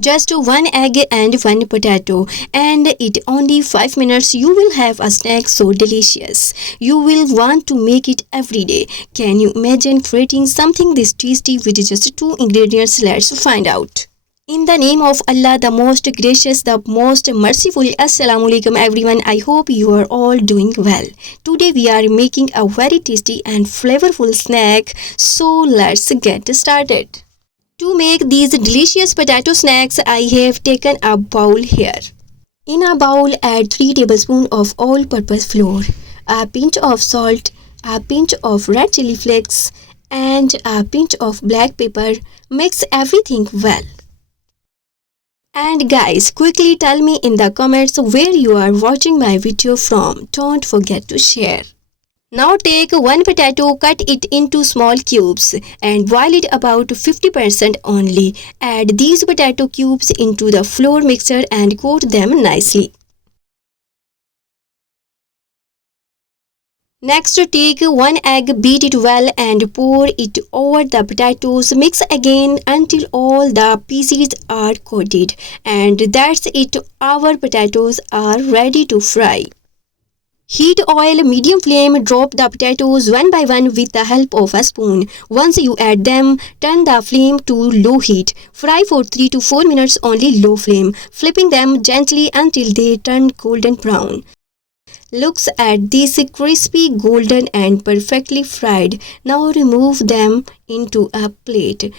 Just one egg and one potato, and in only 5 minutes you will have a snack so delicious. You will want to make it every day. Can you imagine creating something this tasty with just two ingredients? Let's find out. In the name of Allah, the most gracious, the most merciful. Assalamualaikum everyone. I hope you are all doing well. Today we are making a very tasty and flavorful snack. So let's get started. To make these delicious potato snacks, I have taken a bowl here. In a bowl, add 3 tablespoons of all-purpose flour, a pinch of salt, a pinch of red chili flakes, and a pinch of black pepper. Mix everything well. And guys, quickly tell me in the comments where you are watching my video from. Don't forget to share. Now take one potato, cut it into small cubes and boil it about 50% only. Add these potato cubes into the flour mixture and coat them nicely. Next, take one egg, beat it well and pour it over the potatoes. Mix again until all the pieces are coated. And that's it, our potatoes are ready to fry. Heat oil medium flame, drop the potatoes one by one with the help of a spoon. Once you add them, turn the flame to low heat. Fry for 3 to 4 minutes only low flame, flipping them gently until they turn golden brown. Looks at this, crispy, golden and perfectly fried. Now remove them into a plate.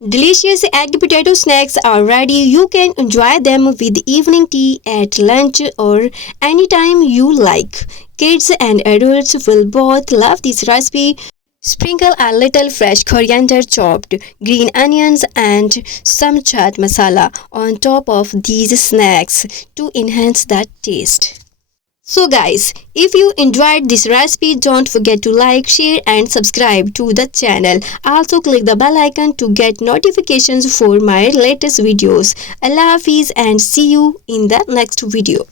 Delicious egg potato snacks are ready. You can enjoy them with evening tea, at lunch or anytime you like. Kids and adults will both love this recipe. Sprinkle a little fresh coriander, chopped green onions and some chaat masala on top of these snacks to enhance that taste. So guys, if you enjoyed this recipe, don't forget to like, share and subscribe to the channel. Also click the bell icon to get notifications for my latest videos. Allah Hafiz and see you in the next video.